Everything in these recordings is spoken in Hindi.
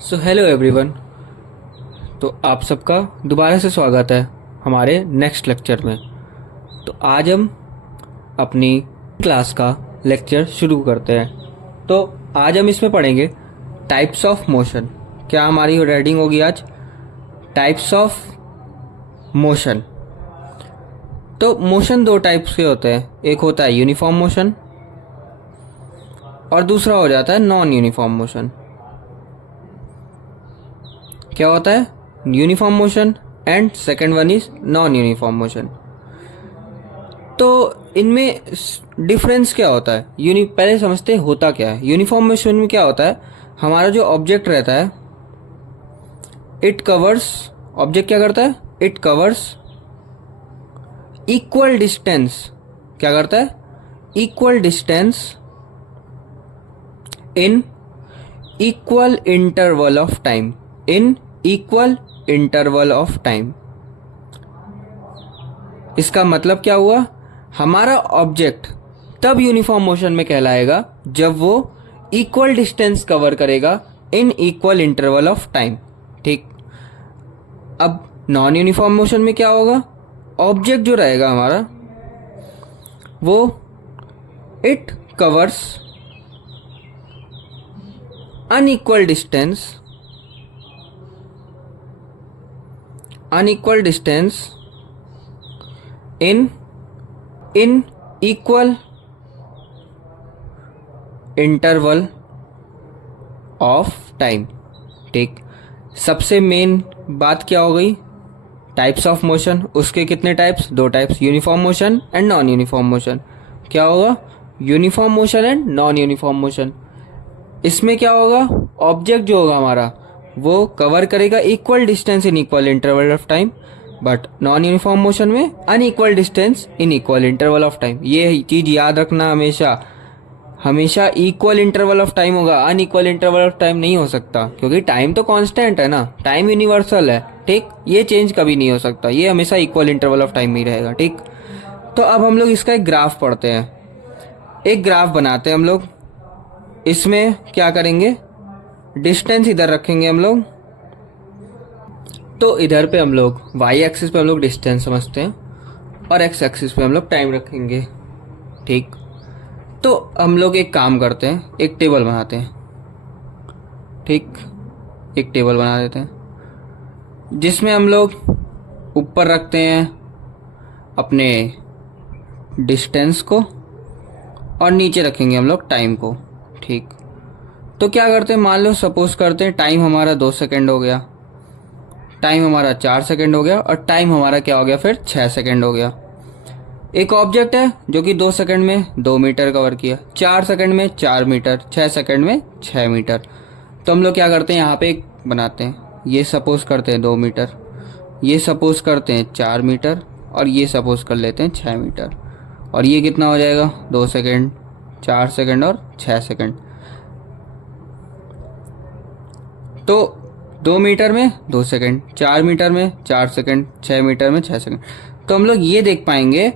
Hello everyone. तो आप सबका दोबारा से स्वागत है हमारे नेक्स्ट लेक्चर में। तो आज हम अपनी क्लास का लेक्चर शुरू करते हैं। तो आज हम इसमें पढ़ेंगे टाइप्स ऑफ मोशन। क्या हमारी रीडिंग होगी आज? Types of motion. तो मोशन दो टाइप्स के होते हैं, एक होता है यूनिफॉर्म मोशन और दूसरा हो जाता है नॉन यूनिफॉर्म मोशन। क्या होता है? Uniform motion and second one is non uniform motion. तो इनमें डिफरेंस क्या होता है? पहले समझते हैं होता क्या है। यूनिफॉर्म मोशन में क्या होता है, हमारा जो ऑब्जेक्ट रहता है इट कवर्स, ऑब्जेक्ट क्या करता है? It covers equal distance. क्या करता है? Equal distance in equal interval of time. In equal interval of time. इसका मतलब क्या हुआ? हमारा ऑब्जेक्ट तब यूनिफॉर्म मोशन में कहलाएगा जब वो इक्वल डिस्टेंस कवर करेगा इन इक्वल इंटरवल ऑफ टाइम। ठीक। अब नॉन यूनिफॉर्म मोशन में क्या होगा? ऑब्जेक्ट जो रहेगा हमारा वो it covers unequal distance in equal interval of time। ठीक। सबसे मेन बात क्या हो गई? Types of motion. उसके कितने टाइप्स? दो types, uniform motion and non uniform motion. क्या होगा? Uniform motion and non uniform motion. इसमें क्या होगा? ऑब्जेक्ट जो होगा हमारा वो कवर करेगा equal distance in equal interval of time, but non uniform motion में unequal distance in equal interval of time. ये चीज याद रखना हमेशा। हमेशा इक्वल इंटरवल ऑफ टाइम होगा, अनइक्वल इंटरवल ऑफ टाइम नहीं हो सकता, क्योंकि टाइम तो कांस्टेंट है ना, टाइम यूनिवर्सल है। ठीक। ये चेंज कभी नहीं हो सकता, ये हमेशा इक्वल इंटरवल ऑफ टाइम में ही रहेगा। ठीक। तो अब हम लोग इसका एक ग्राफ पढ़ते हैं, एक ग्राफ बनाते हैं हम लोग। इसमें क्या करेंगे? डिस्टेंस इधर रखेंगे हम लोग। तो इधर पे हम लोग वाई एक्सिस पे हम लोग डिस्टेंस समझते हैं और एक्स एक्सिस पे हम लोग टाइम रखेंगे। ठीक। तो हम लोग एक काम करते हैं, एक टेबल बनाते हैं। ठीक। एक टेबल बना देते हैं जिसमें हम लोग ऊपर रखते हैं अपने डिस्टेंस को और नीचे रखेंगे हम लोग टाइम को। ठीक। तो क्या करते हैं, मान लो सपोज करते हैं टाइम हमारा 2 सेकंड हो गया, टाइम हमारा 4 सेकंड हो गया और टाइम हमारा क्या हो गया फिर 6 सेकंड हो गया। एक ऑब्जेक्ट है जो कि 2 सेकंड में 2 मीटर कवर किया, 4 सेकंड में 4 मीटर, 6 सेकंड में 6 मीटर। तो हम लोग क्या करते हैं, यहाँ पे एक बनाते हैं, ये सपोज करते हैं 2 मीटर, ये सपोज करते हैं 4 मीटर और ये सपोज कर लेते हैं 6 मीटर। और ये कितना हो जाएगा? 2 सेकंड, 4 सेकंड और 6 सेकंड। तो 2 मीटर में 2 सेकंड, 4 मीटर में 4 सेकंड, 6 मीटर में 6 सेकंड। तो हम लोग ये देख पाएंगे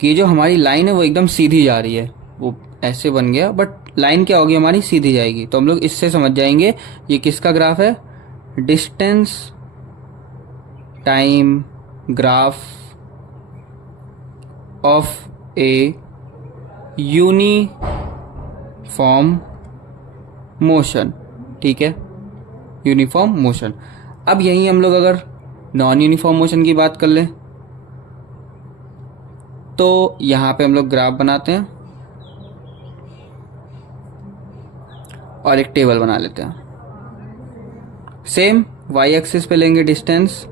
कि जो हमारी लाइन है वो एकदम सीधी जा रही है। वो ऐसे बन गया, बट लाइन क्या होगी हमारी? सीधी जाएगी। तो हम लोग इससे समझ जाएंगे ये किसका ग्राफ है? Distance time graph of a uniform motion. ठीक है, यूनिफॉर्म मोशन। अब यहीं हम लोग अगर नॉन यूनिफॉर्म मोशन की बात कर लें तो यहां पे हम लोग ग्राफ बनाते हैं और एक टेबल बना लेते हैं। सेम वाई एक्सिस पे लेंगे डिस्टेंस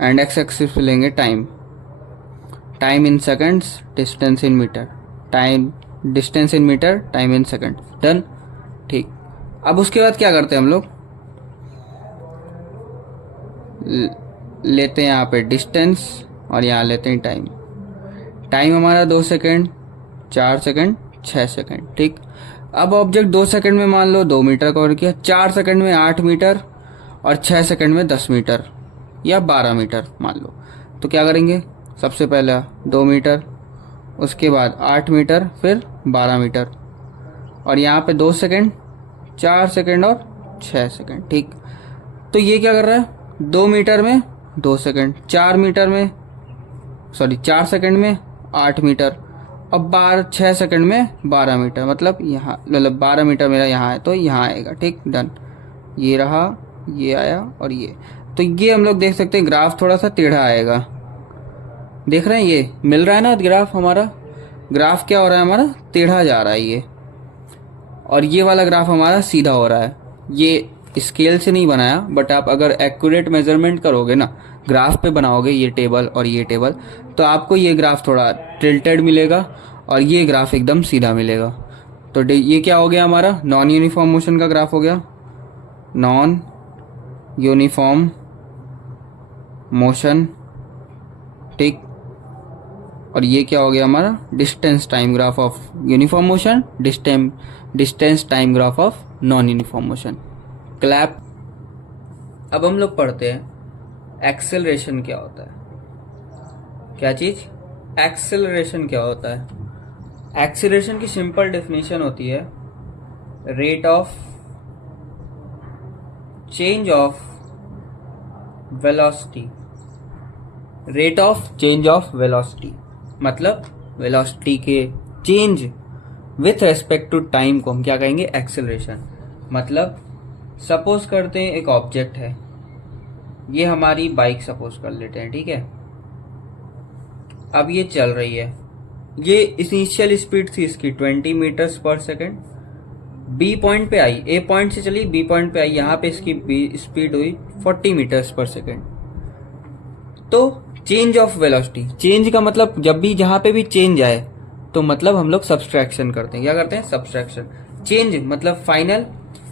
एंड एक्स एक्सिस पे लेंगे time. Time in seconds, distance in metre, time distance in metre, time in second. Done. ठीक। अब उसके बाद क्या करते हैं हम लोग? लेते हैं यहाँ पे डिस्टेंस और यहाँ लेते हैं टाइम। टाइम हमारा 2 सेकंड, 4 सेकंड, 6 सेकंड। ठीक। अब ऑब्जेक्ट 2 सेकंड में मान लो 2 मीटर कवर किया, 4 सेकंड में 8 मीटर और 6 सेकंड में 10 मीटर या 12 मीटर मान लो। तो क्या करेंगे? सबसे पहला 2 मीटर, उसके बाद 8 मीटर, फिर 12 मीटर। और यहाँ पे 2 सेकंड, 4 सेकंड और 6 सेकंड। ठीक, तो ये क्या कर रहा है, 2 मीटर में 2 सेकंड, 4 मीटर में 4 सेकंड में 8 मीटर, अब 6 सेकंड में 12 मीटर, मतलब यहाँ, मतलब 12 मीटर मेरा यहाँ है तो यहाँ आएगा। ठीक, डन। ये रहा, ये आया और ये, तो ये हम लोग देख सकते हैं ग्राफ थोड़ा सा टेढ़ा आएगा। देख रहे हैं, ये मिल रहा है ना ग्राफ हमारा, ग्राफ क्या हो रहा है हमारा, टेढ़ा जा रहा है ये, और ये वाला ग्राफ हमारा सीधा हो रहा है। ये स्केल से नहीं बनाया, बट आप अगर एक्यूरेट मेजरमेंट करोगे ना, ग्राफ पे बनाओगे ये टेबल और ये टेबल, तो आपको ये ग्राफ थोड़ा टिल्टेड मिलेगा और ये ग्राफ एकदम सीधा मिलेगा। तो ये क्या हो गया हमारा, नॉन यूनिफॉर्म मोशन का ग्राफ हो गया, नॉन यूनिफॉर्म मोशन। ठीक, और ये क्या हो गया हमारा, distance time graph of uniform motion, distance time graph of non uniform motion. Clap. अब हम लोग पढ़ते हैं एक्सेलरेशन क्या होता है। क्या चीज, एक्सेलरेशन क्या होता है। एक्सेलरेशन की सिंपल डेफिनेशन होती है rate of change of velocity, rate of change of velocity, मतलब वेलोसिटी के change with respect to time को हम क्या कहेंगे, एक्सेलरेशन। मतलब सपोज करते हैं एक ऑब्जेक्ट है, ये हमारी बाइक सपोज कर लेते हैं, ठीक है। अब ये चल रही है, ये इनिशियल स्पीड थी इसकी 20 मीटर्स पर सेकेंड, बी पॉइंट पे आई, ए पॉइंट से चली बी पॉइंट पे आई, यहाँ पे इसकी स्पीड हुई 40 मीटर्स पर सेकेंड। तो चेंज ऑफ वेलोसिटी, चेंज का मतलब जब भी जहां पे भी चेंज आए तो मतलब हम लोग सब्सट्रैक्शन करते हैं। क्या करते हैं, सब्सट्रैक्शन। चेंज मतलब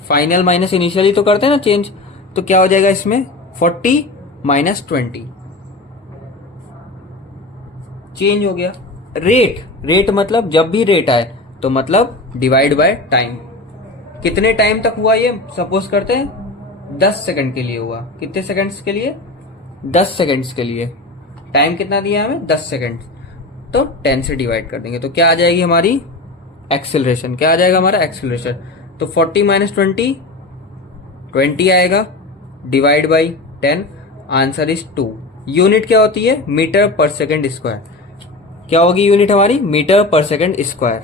फाइनल माइनस इनिशियली तो करते हैं ना चेंज, तो क्या हो जाएगा इसमें 40 माइनस 20, चेंज हो गया। रेट मतलब जब भी रेट आए तो मतलब डिवाइड बाय टाइम, कितने टाइम तक हुआ ये, सपोज करते हैं 10 सेकंड के लिए हुआ, कितने सेकंड्स के लिए, 10 सेकंड्स के लिए, टाइम कितना दिया हमें 10 सेकंड, तो 10 से डिवाइड कर देंगे तो क्या आ जाएगी हमारी एक्सेलरेशन, क्या आ जाएगा हमारा एक्सेलरेशन। तो 40 माइनस 20 आएगा, divide by 10, answer is 2। Unit क्या होती है, मीटर पर सेकंड स्क्वायर। क्या होगी यूनिट हमारी, metre per second square.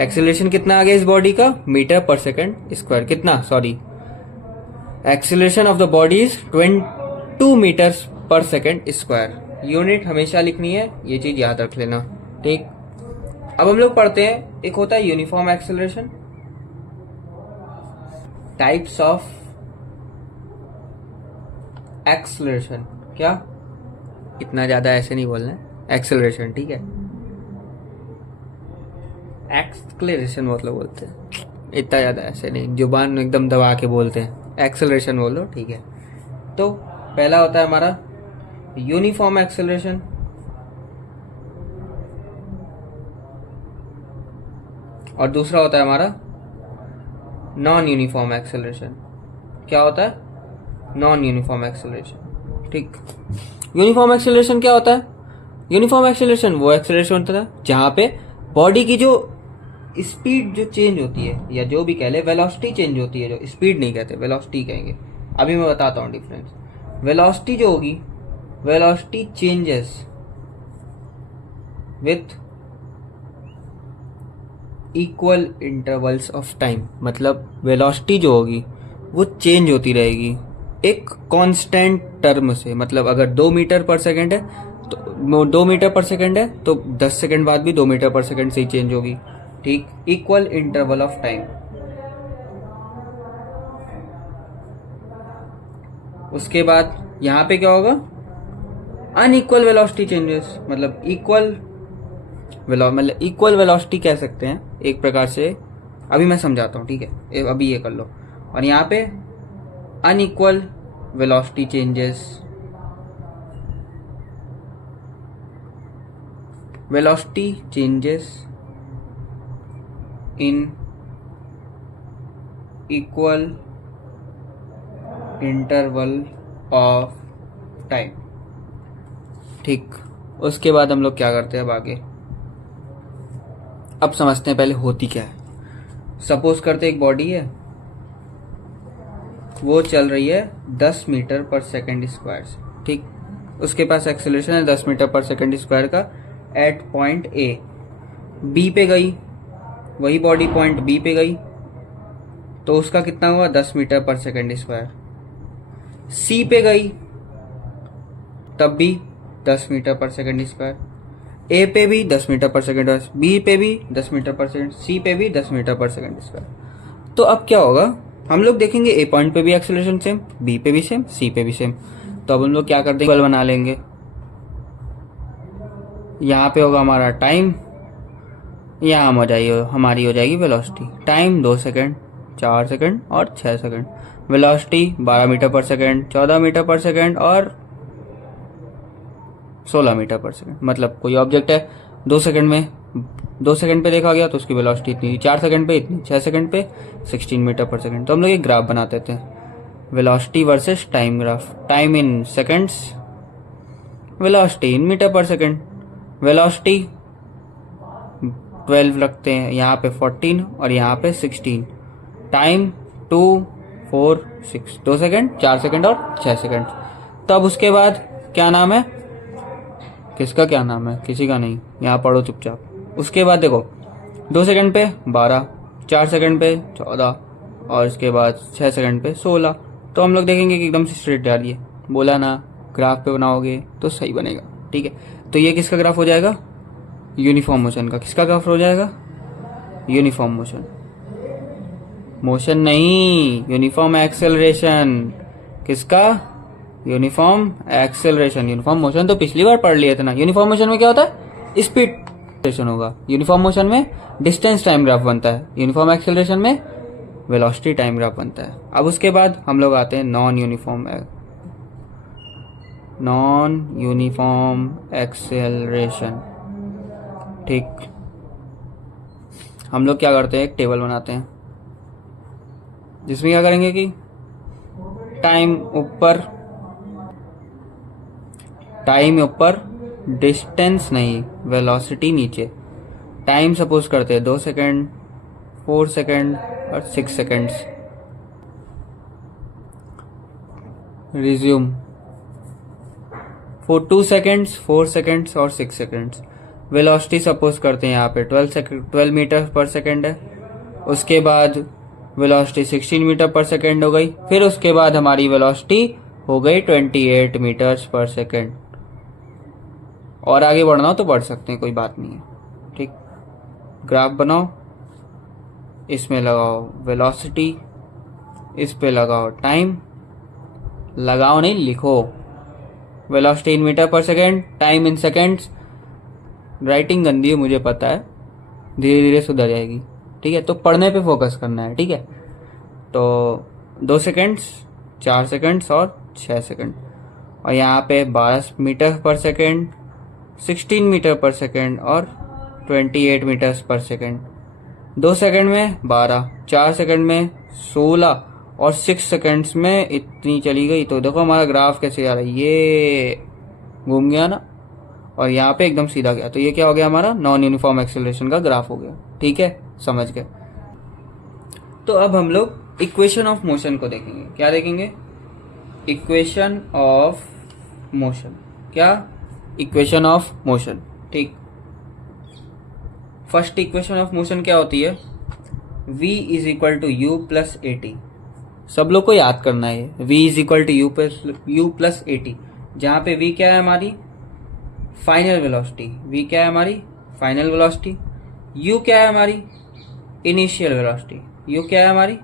Acceleration कितना आ गया इस बॉडी का, मीटर पर सेकंड स्क्वायर, कितना, sorry, acceleration of the body is 22 metres per second square. Unit हमेशा लिखनी है, ये चीज याद रख लेना। ठीक, अब हम लोग पढ़ते हैं, एक होता है uniform acceleration, types of acceleration. क्या, इतना ज्यादा ऐसे नहीं बोलना है, एक्सेलरेशन, ठीक है। एक्सेलरेशन मतलब बोलते हैं, इतना ज्यादा ऐसे नहीं, जुबान एकदम दबा के बोलते हैं, एक्सेलरेशन बोलो, ठीक है। तो पहला होता है हमारा यूनिफॉर्म एक्सेलरेशन, और दूसरा होता है हमारा नॉन यूनिफॉर्म एक्सेलरेशन। क्या होता है, नॉन यूनिफॉर्म एक्सेलरेशन। ठीक, यूनिफॉर्म एक्सेलरेशन क्या होता है, यूनिफॉर्म एक्सेलरेशन वो एक्सेलरेशन होता है जहां पे बॉडी की जो स्पीड जो चेंज होती है, या जो भी कह ले वेलोसिटी चेंज होती है, जो स्पीड नहीं कहते वेलोसिटी कहेंगे, अभी मैं बताता हूँ डिफरेंस। वेलोसिटी जो होगी, velocity changes with equal intervals of time, मतलब वेलोसिटी जो होगी वो चेंज होती रहेगी एक कांस्टेंट टर्म से। मतलब अगर 2 मीटर पर सेकंड है तो 2 मीटर पर सेकंड है तो 10 सेकंड बाद भी 2 मीटर पर सेकंड से ही चेंज होगी। ठीक, इक्वल इंटरवल ऑफ टाइम। उसके बाद यहां पे क्या होगा, अनइक्वल वेलोसिटी चेंजेस, मतलब इक्वल वेलोसिटी कह सकते हैं एक प्रकार से, अभी मैं समझाता हूं, ठीक है, अभी ये कर लो। और यहां पे unequal velocity changes, velocity changes in equal interval of time. ठीक, उसके बाद हम लोग क्या करते हैं अब आगे, अब समझते हैं पहले होती क्या है। सपोज करते एक बॉडी है, वो चल रही है 10 मीटर पर सेकंड स्क्वायर से, ठीक। उसके पास एक्सेलरेशन है 10 मीटर पर सेकंड स्क्वायर का एट पॉइंट ए। बी पे गई, वही बॉडी पॉइंट बी पे गई, तो उसका कितना हुआ 10 मीटर पर सेकंड स्क्वायर। सी पे गई, तब भी 10 मीटर पर सेकंड स्क्वायर। ए पे भी 10 मीटर पर सेकंड, बी पे भी 10 मीटर पर सेकंड, सी पे भी 10 मीटर पर सेकंड स्क्वायर। तो अब क्या होगा, हम लोग देखेंगे ए पॉइंट पे भी एक्सेलरेशन सेम, बी पे भी सेम, सी पे भी सेम। तो अब हम लोग क्या कर देंगे, बना लेंगे। यहाँ पे होगा हमारा टाइम, यहाँ हमारी हो जाएगी वेलोसिटी। टाइम 2 सेकंड, 4 सेकंड और 6 second. Velocity 12 metre per second, 14 metre per second और 16 मीटर पर सेकंड। मतलब कोई ऑब्जेक्ट है 2 सेकंड में, 2 सेकंड पे देखा गया तो उसकी वेलोसिटी इतनी, 4 सेकंड पे इतनी, 6 सेकंड पे 16 मीटर पर सेकंड। तो हम लोग एक ग्राफ बना देते हैं, velocity versus time graph. Time in seconds, velocity in metre per second. Velocity 12 रखते हैं, यहाँ पे 14 और यहाँ पे 16। टाइम 2, 4, 6, 2 सेकंड, 4 सेकंड और 6 सेकंड। तब उसके बाद क्या नाम है, किसका क्या नाम है, किसी का नहीं, यहाँ पढ़ो चुपचाप। उसके बाद देखो 2 सेकंड पे 12, 4 सेकंड पे 14 और इसके बाद 6 सेकंड पे 16। तो हम लोग देखेंगे कि एकदम से स्ट्रेट जा रही है। बोला ना, ग्राफ पे बनाओगे तो सही बनेगा, ठीक है। तो ये किसका ग्राफ हो जाएगा, यूनिफॉर्म मोशन का। किसका ग्राफ हो जाएगा, यूनिफॉर्म मोशन। मोशन नहीं, यूनिफॉर्म एक्सेलरेशन। किसका, यूनिफॉर्म एक्सेलरेशन। यूनिफॉर्म मोशन तो पिछली बार पढ़ लिया था ना। यूनिफॉर्म मोशन में क्या होता है, स्पीड एक्सेलरेशन होगा। यूनिफॉर्म मोशन में डिस्टेंस टाइम ग्राफ बनता है, यूनिफॉर्म एक्सेलरेशन में वेलोसिटी टाइम ग्राफ बनता है। अब उसके बाद हम लोग आते हैं नॉन यूनिफॉर्म एक्सेलरेशन, ठीक। हम लोग क्या करते हैं, एक टेबल बनाते हैं जिसमें क्या करेंगे कि टाइम ऊपर, डिस्टेंस नहीं, वेलोसिटी नीचे। टाइम सपोज करते हैं 2 सेकंड, 4 सेकंड और 6 seconds. Resume for 2 seconds, 4 seconds और 6 सेकंड्स। वेलोसिटी सपोज करते हैं यहाँ पे 12 मीटर पर सेकंड है। उसके बाद वेलोसिटी 16 मीटर पर सेकंड हो गई। फिर उसके बाद हमारी वेलोसिटी हो गई 28 मीटर्स पर सेकंड। और आगे बढ़ना हो तो बढ़ सकते हैं, कोई बात नहीं है, ठीक। ग्राफ बनाओ, इसमें लगाओ वेलोसिटी, इस पे लगाओ टाइम, लगाओ नहीं लिखो, velocity in metre per second, time in seconds. Writing गंदी है मुझे पता है, धीरे धीरे सुधर जाएगी, ठीक है। तो पढ़ने पे फोकस करना है, ठीक है। तो 2 सेकंड्स, 4 सेकंड्स और 6 सेकंड। और यहाँ पे 12 metre per second, 16 metre per second और 28 मीटर्स पर सेकंड। 2 सेकंड में 12, 4 सेकंड में 16 और 6 सेकंड्स में इतनी चली गई। तो देखो हमारा ग्राफ कैसे आ रहा है, ये घूम गया ना और यहाँ पे एकदम सीधा गया। तो ये क्या हो गया, हमारा नॉन यूनिफॉर्म एक्सेलरेशन का ग्राफ हो गया, ठीक है, समझ गए। तो अब हम लोग इक्वेशन ऑफ मोशन को देखेंगे। क्या देखेंगे, इक्वेशन ऑफ मोशन। क्या, इक्वेशन ऑफ मोशन, ठीक। फर्स्ट इक्वेशन ऑफ मोशन क्या होती है, v is equal to u plus a t. सब लोग को याद करना है, v is equal to u plus a t, जहां पे v क्या है, हमारी फाइनल वेलोसिटी। v क्या है, हमारी फाइनल वेलोसिटी। u क्या है, हमारी इनिशियल वेलोसिटी। u क्या है, हमारी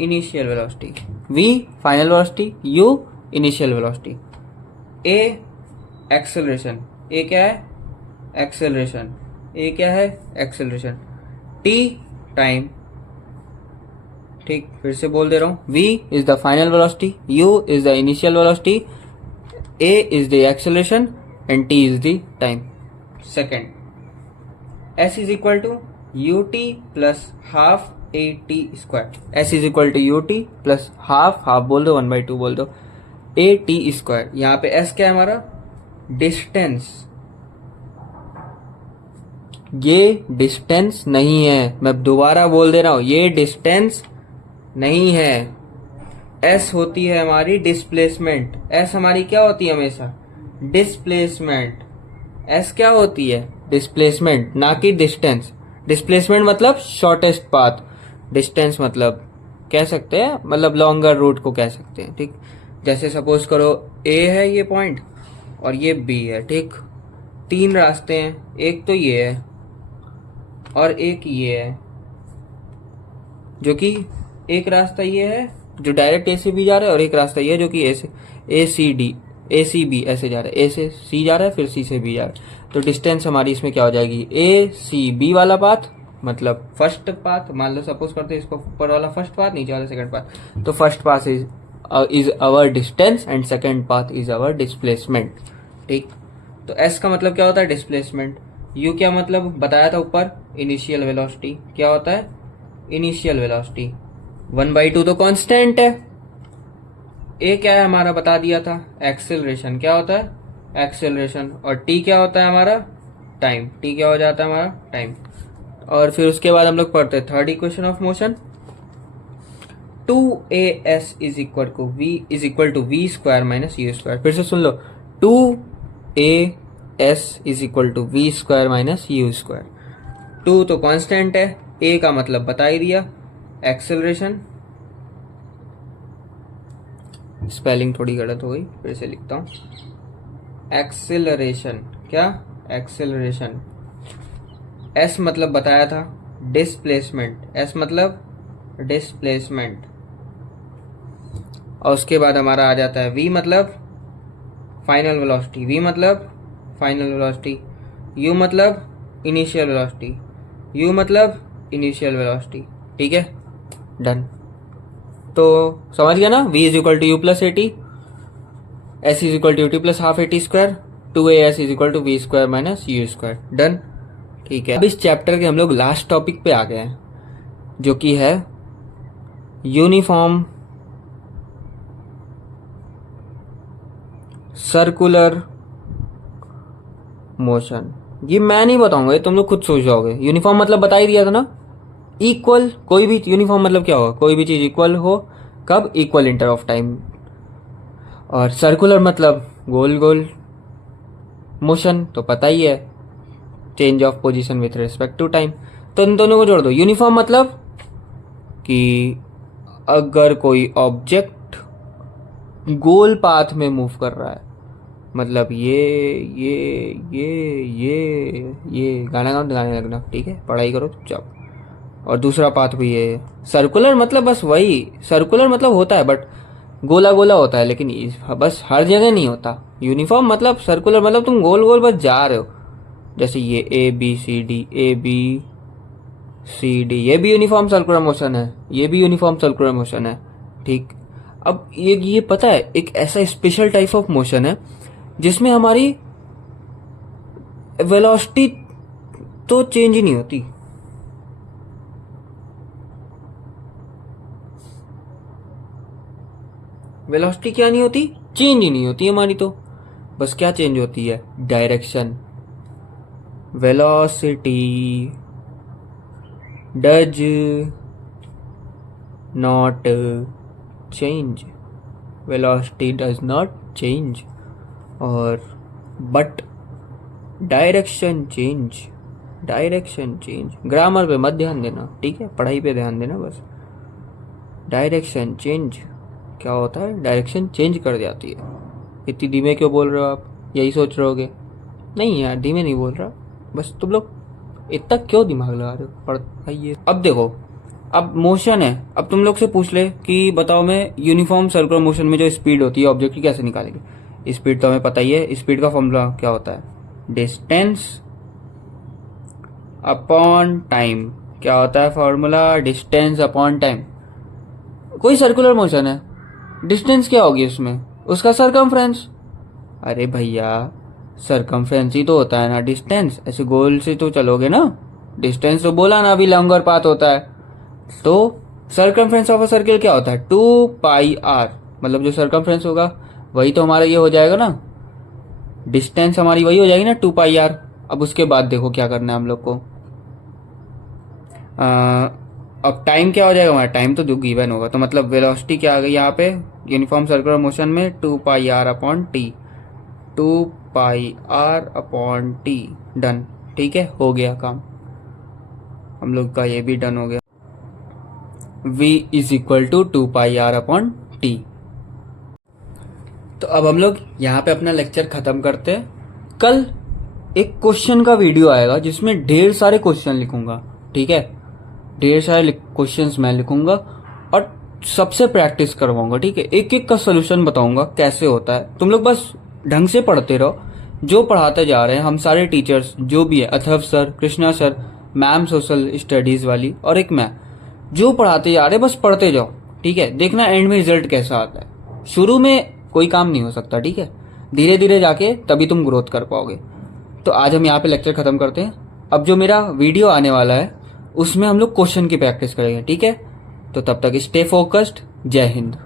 initial velocity. v final velocity, u initial velocity. a acceleration, a क्या है, एक्सेलरेशन। a क्या है, एक्सेलरेशन। t टाइम, ठीक, फिर से बोल दे रहा हूं, v is the final velocity, u is the initial velocity, a is the acceleration and t is the time. Second, s is equal to ut plus half a t square. s is equal to ut plus half बोल दो, 1/2 बोल दो, ए टी स्क्वायर। यहाँ पे s क्या है, हमारा डिस्टेंस। ये डिस्टेंस नहीं है, मैं दोबारा बोल दे रहा हूं, ये डिस्टेंस नहीं है, एस होती है हमारी डिस्प्लेसमेंट। एस हमारी क्या होती है हमेशा? डिस्प्लेसमेंट। एस क्या होती है? डिस्प्लेसमेंट, ना कि डिस्टेंस। डिस्प्लेसमेंट मतलब शॉर्टेस्ट पाथ, डिस्टेंस मतलब कह सकते हैं मतलब लॉन्गर रूट को कह सकते हैं। ठीक, जैसे सपोज करो ए है ये पॉइंट और ये बी है। ठीक, तीन रास्ते हैं, एक तो ये है और एक ये है, जो कि एक रास्ता ये है जो डायरेक्ट ए से बी जा रहा है और एक रास्ता ये है जो कि ए सी बी ऐसे जा रहा है। ए से सी जा रहा है फिर सी से बी जा रहा है। तो डिस्टेंस हमारी इसमें क्या हो जाएगी? ए सी बी वाला पाथ मतलब फर्स्ट पाथ। मान लो सपोज करते हैं इसको, ऊपर वाला फर्स्ट पाथ नीचे वाला सेकंड पाथ। तो first path is our distance and second path is our displacement. ठीक, तो एस का मतलब क्या होता है? डिस्प्लेसमेंट। यू क्या मतलब बताया था ऊपर? Initial velocity. क्या होता है? Initial velocity. 1/2 तो कांस्टेंट है। ए क्या है हमारा? बता दिया था, एक्सेलरेशन। क्या होता है? एक्सेलरेशन। और टी क्या होता है हमारा? टाइम। टी क्या हो जाता है हमारा? टाइम। और फिर उसके बाद हम लोग पढ़ते हैं third equation of motion. 2as is equal to v square minus u square. फिर से सुन लो, 2as is equal to v square minus u square. 2 तो कांस्टेंट है, a का मतलब बता ही दिया, एक्सेलरेशन। स्पेलिंग थोड़ी गलत हो गई, फिर से लिखता हूं, एक्सेलरेशन। क्या? एक्सेलरेशन। s मतलब बताया था डिस्प्लेसमेंट। s मतलब डिस्प्लेसमेंट। और उसके बाद हमारा आ जाता है v मतलब फाइनल वेलोसिटी। v मतलब फाइनल वेलोसिटी। u मतलब इनिशियल वेलोसिटी। u मतलब इनिशियल वेलोसिटी। ठीक है, डन। तो समझ गया ना? v is equal to u plus a t, s is equal to u t plus half a t square, 2as is equal to v square minus u square. Done. ठीक है, अब इस चैप्टर के हम लोग लास्ट टॉपिक पे आ गए हैं, जो कि है यूनिफॉर्म सर्कुलर मोशन। ये मैं नहीं बताऊंगा, ये तुम लोग खुद सोच जाओगे। यूनिफॉर्म मतलब बता ही दिया था ना, इक्वल। कोई भी यूनिफॉर्म मतलब क्या होगा? कोई भी चीज इक्वल हो, कब? Equal interval of time. और सर्कुलर मतलब गोल गोल मोशन, तो पता ही है, change of position with respect to time. तो इन दोनों को जोड़ दो। यूनिफॉर्म मतलब कि अगर कोई ऑब्जेक्ट गोल पाथ में मूव कर रहा है, मतलब ये गाना गाने लगना। ठीक है, पढ़ाई करो चुपचाप। और दूसरा पाथ भी ये सर्कुलर मतलब बस वही, सर्कुलर मतलब होता है बट गोला गोला होता है, लेकिन बस हर जगह नहीं होता। यूनिफॉर्म मतलब सर्कुलर मतलब तुम गोल गोल बस जा रहे हो। जैसे ये ए बी सी डी, ये भी यूनिफॉर्म सर्कुलर मोशन है, ये भी यूनिफॉर्म सर्कुलर मोशन है। ठीक, अब ये पता है एक ऐसा स्पेशल टाइप ऑफ मोशन है जिसमें हमारी वेलोसिटी तो चेंज ही नहीं होती। वेलोसिटी क्या नहीं होती? चेंज ही नहीं होती हमारी। तो बस क्या चेंज होती है? Direction. Velocity does not change, velocity does not change. और but direction change, direction change. Grammar पे मत ध्यान देना, ठीक है, पढ़ाई पे ध्यान देना बस। डायरेक्शन चेंज क्या होता है? डायरेक्शन चेंज कर जाती है। इतनी धीमे क्यों बोल रहे हो आप? यही सोच रहे होगे। नहीं यार, धीमे नहीं बोल रहा, बस तुम लोग इतना क्यों दिमाग लगा रहे हो? पढ़ाइए। अब देखो, अब मोशन है। अब तुम लोग से पूछ ले कि बताओ मैं यूनिफॉर्म सर्कुलर मोशन में जो स्पीड होती है ऑब्जेक्ट की कैसे निकालेंगे? स्पीड तो हमें पता ही है। स्पीड का फॉर्मूला क्या होता है? Distance upon time. क्या होता है फॉर्मूला? Distance upon time. कोई सर्कुलर मोशन है, डिस्टेंस क्या होगी उसमें? उसका सरकमफ्रेंस। अरे भैया, सरकमफ्रेंस ही तो होता है ना डिस्टेंस। ऐसे गोल से तो चलोगे ना। डिस्टेंस तो बोला ना अभी, लॉन्गर पाथ होता है। तो सरकमफ्रेंस ऑफ अ सर्किल क्या होता है? 2πr। मतलब जो सरकमफ्रेंस होगा वही तो हमारा ये हो जाएगा ना, डिस्टेंस हमारी वही हो जाएगी ना, 2πr। अब उसके बाद देखो क्या करना है हम लोग को। अब टाइम क्या हो जाएगा हमारा, टाइम तो जो गिवन होगा, तो मतलब वेलोसिटी क्या आ गई यहाँ पे यूनिफॉर्म सर्कुलर मोशन में 2πr/t, 2πr/t। डन, ठीक है, हो गया काम, हम लोग का ये भी डन हो गया। v = 2πr/t। तो अब हम लोग यहाँ पे अपना लेक्चर खत्म करते हैं। कल एक क्वेश्चन का वीडियो आएगा जिसमें ढेर सारे क्वेश्चन लिखूंगा, ठीक है, ढेर सारे क्वेश्चंस मैं लिखूंगा और सबसे प्रैक्टिस करवाऊंगा, ठीक है, एक एक का सोल्यूशन बताऊंगा कैसे होता है। तुम लोग बस ढंग से पढ़ते रहो, जो पढ़ाते जा रहे हैं हम सारे टीचर्स जो भी है, Atharva sir, Krishna sir, ma'am social studies वाली और एक मैं, जो पढ़ाते जा रहे हैं बस पढ़ते जाओ, ठीक है, देखना एंड में रिजल्ट कैसा आता है। शुरू में कोई काम नहीं हो सकता, ठीक है, धीरे धीरे जाके तभी तुम ग्रोथ कर पाओगे। तो आज हम यहाँ पे लेक्चर खत्म करते हैं। अब जो मेरा वीडियो आने वाला है उसमें हम लोग क्वेश्चन की प्रैक्टिस करेंगे, ठीक है। तो तब तक स्टे फोकस्ड। जय हिंद।